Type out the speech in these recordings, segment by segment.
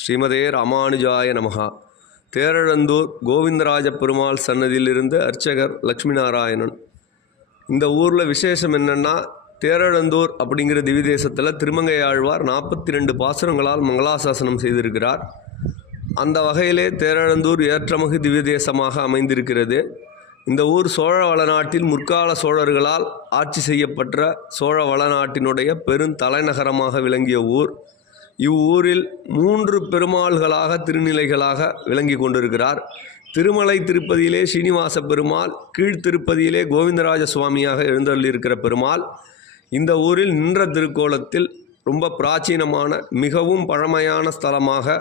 ஸ்ரீமதே ராமானுஜாய நமகா தேரழந்தூர் கோவிந்தராஜ பெருமாள் சன்னதியிலிருந்து அர்ச்சகர் லக்ஷ்மி நாராயணன் இந்த ஊரில் விசேஷம் என்னென்னா தேரழந்தூர் அப்படிங்கிற திவிதேசத்தில் தேசத்தில் திருமங்கை ஆழ்வார் நாற்பத்தி ரெண்டு பாசுரங்களால் மங்களாசாசனம் செய்திருக்கிறார். அந்த வகையிலே தேரழந்தூர் ஏற்றமிகு திவ்ய தேசமாக அமைந்திருக்கிறது. இந்த ஊர் சோழ வளநாட்டில் முற்கால சோழர்களால் ஆட்சி செய்யப்பட்ட சோழ வளநாட்டினுடைய பெருந்தலைநகரமாக விளங்கிய ஊர். இவ்வூரில் மூன்று பெருமாள்களாக திருநிலைகளாக விளங்கி கொண்டிருக்கிறார். திருமலை திருப்பதியிலே சீனிவாச பெருமாள் கீழ்த்திருப்பதியிலே கோவிந்தராஜ சுவாமியாக எழுந்தள்ளியிருக்கிற பெருமாள். இந்த ஊரில் நின்ற திருக்கோலத்தில் ரொம்ப பிராச்சீனமான மிகவும் பழமையான ஸ்தலமாக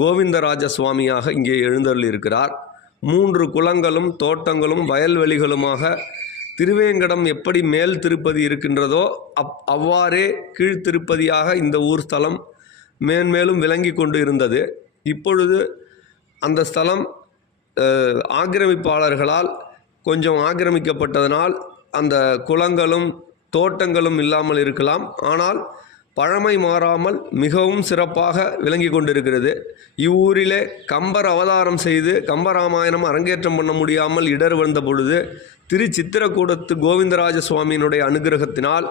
கோவிந்தராஜ சுவாமியாக இங்கே எழுந்தள்ளியிருக்கிறார் மூன்று குளங்களும் தோட்டங்களும் வயல்வெளிகளுமாக திருவேங்கடம் எப்படி மேல் திருப்பதி இருக்கின்றதோ அப் அவ்வாறே கீழ்த்திருப்பதியாக இந்த ஊர் ஸ்தலம் மேன்மேலும் விளங்கி கொண்டு இருந்தது. இப்பொழுது அந்த ஸ்தலம் ஆக்கிரமிப்பாளர்களால் கொஞ்சம் ஆக்கிரமிக்கப்பட்டதனால் அந்த குளங்களும் தோட்டங்களும் இல்லாமல் இருக்கலாம். ஆனால் பழமை மாறாமல் மிகவும் சிறப்பாக விளங்கி கொண்டிருக்கிறது. இவ்வூரிலே கம்பர் அவதாரம் செய்து கம்பராமாயணம் அரங்கேற்றம் பண்ண முடியாமல் இடர் வந்த பொழுது திரு சித்திரக்கூடத்து கோவிந்தராஜ சுவாமியினுடைய அனுகிரகத்தினால்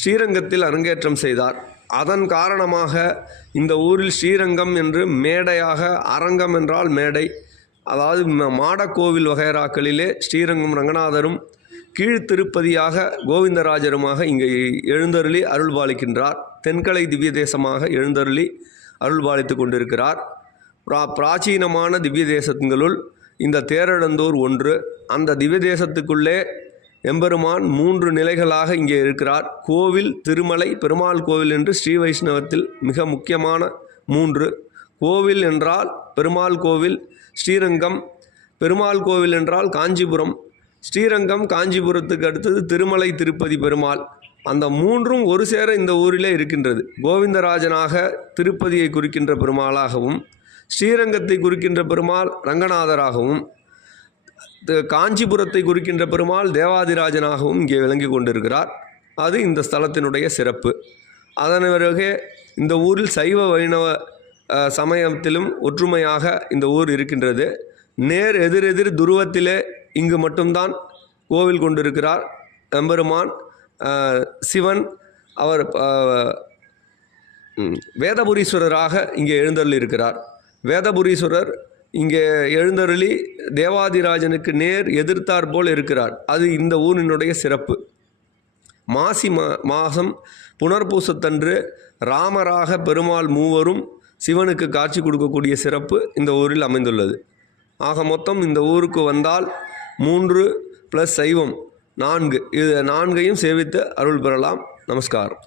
ஸ்ரீரங்கத்தில் அரங்கேற்றம் செய்தார். அதன் காரணமாக இந்த ஊரில் ஸ்ரீரங்கம் என்று மேடையாக அரங்கம் என்றால் மேடை. அதாவது மாடக்கோவில் வகைராக்களிலே ஸ்ரீரங்கம் ரங்கநாதரும் கீழ்த்திருப்பதியாக கோவிந்தராஜருமாக இங்கே எழுந்தருளி அருள்பாலிக்கின்றார். தென்கலை திவ்ய தேசமாக எழுந்தருளி அருள்பாலித்து கொண்டிருக்கிறார். பிரா பிராச்சீனமான திவ்ய தேசங்களுள் இந்த தேரழந்தூர் ஒன்று. அந்த திவ்ய தேசத்துக்குள்ளே எம்பெருமான் மூன்று நிலைகளாக இங்கே இருக்கிறார். கோவில் திருமலை பெருமாள் கோவில் என்று ஸ்ரீ வைஷ்ணவத்தில் மிக முக்கியமான மூன்று. கோவில் என்றால் பெருமாள் கோவில் ஸ்ரீரங்கம். பெருமாள் கோவில் என்றால் காஞ்சிபுரம். ஸ்ரீரங்கம் காஞ்சிபுரத்துக்கு அடுத்தது திருமலை திருப்பதி பெருமாள். அந்த மூன்றும் ஒரு சேர இந்த ஊரிலே இருக்கின்றது. கோவிந்தராஜனாக திருப்பதியை குறிக்கின்ற பெருமாளாகவும் ஸ்ரீரங்கத்தை குறிக்கின்ற பெருமாள் ரங்கநாதராகவும் காஞ்சிபுரத்தை குறிக்கின்ற பெருமாள் தேவாதிராஜனாகவும் இங்கே விளங்கி கொண்டிருக்கிறார். அது இந்த ஸ்தலத்தினுடைய சிறப்பு. அதன் பிறகு இந்த ஊரில் சைவ வைணவ சமயத்திலும் ஒற்றுமையாக இந்த ஊர் இருக்கின்றது. நேர் எதிரெதிர் துருவத்திலே இங்கு மட்டும்தான் கோவில் கொண்டிருக்கிறார் எம்பெருமான் சிவன் அவர் வேதபுரீஸ்வரராக இங்கே எழுந்தள்ளிருக்கிறார் வேதபுரீஸ்வரர் இங்கே எழுந்தருளி தேவாதிராஜனுக்கு நேர் எதிர்த்தார் போல் இருக்கிறார். அது இந்த ஊரினுடைய சிறப்பு. மாசி மா மாதம் புனர்பூசத்தன்று ராமராக பெருமாள் மூவரும் சிவனுக்கு காட்சி கொடுக்கக்கூடிய சிறப்பு இந்த ஊரில் அமைந்துள்ளது. ஆக மொத்தம் இந்த ஊருக்கு வந்தால் மூன்று ப்ளஸ் சைவம் நான்கு. இது நான்கையும் சேவித்து அருள் பெறலாம். நமஸ்காரம்.